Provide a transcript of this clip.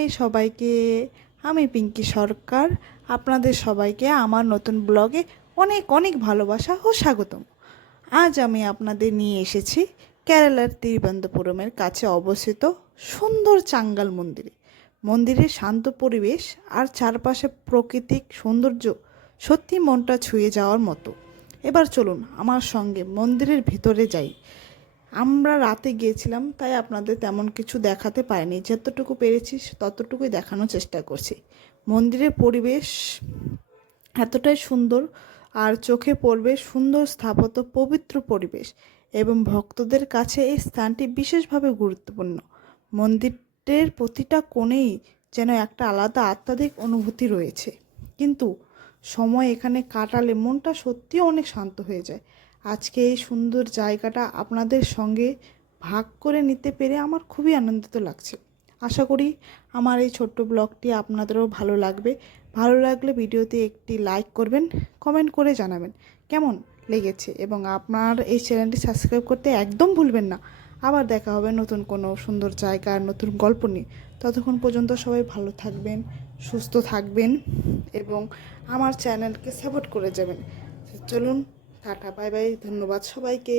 High সবাইকে, আমি পিঙ্কি সরকার। আপনাদের সবাইকে আমার নতুন ব্লগে অনেক অনেক ভালোবাসা ও স্বাগতম। আজ আমি আপনাদের নিয়ে এসেছি কেরালার তিরুবনন্তপুরমের কাছে অবস্থিত সুন্দর চাঙ্গাল মন্দিরে। মন্দিরের শান্ত পরিবেশ আর চারপাশে প্রাকৃতিক সৌন্দর্য সত্যি মনটা ছুঁয়ে যাওয়ার মতো। এবার চলুন আমার সঙ্গে মন্দিরের ভিতরে যাই। আমরা রাতে গিয়েছিলাম, তাই আপনাদের তেমন কিছু দেখাতে পারিনি। যতটুকু পেরেছি ততটুকুই দেখানোর চেষ্টা করছি। মন্দিরের পরিবেশ এতটাই সুন্দর, আর চোখে পড়বে সুন্দর স্থাপত্য, পবিত্র পরিবেশ এবং ভক্তদের কাছে এই স্থানটি বিশেষভাবে গুরুত্বপূর্ণ। মন্দিরের প্রতিটা কোণেই যেন একটা আলাদা আত্মাধিক অনুভূতি রয়েছে, কিন্তু সময় এখানে কাটালে মনটা সত্যিই অনেক শান্ত হয়ে যায়। আজকে এই সুন্দর জায়গাটা আপনাদের সঙ্গে ভাগ করে নিতে পেরে আমার খুবই আনন্দিত লাগছে। আশা করি আমার এই ছোট্ট ব্লগটি আপনাদেরও ভালো লাগবে। ভালো লাগলে ভিডিওতে একটি লাইক করবেন, কমেন্ট করে জানাবেন কেমন লেগেছে, এবং আপনার এই চ্যানেলটি সাবস্ক্রাইব করতে একদম ভুলবেন না। আবার দেখা হবে নতুন কোনো সুন্দর জায়গা আর নতুন গল্প নিয়ে। ততক্ষণ পর্যন্ত সবাই ভালো থাকবেন, সুস্থ থাকবেন এবং আমার চ্যানেলকে সাপোর্ট করে যাবেন। চলুন, টাটা, বাই বাই, ধন্যবাদ সবাইকে।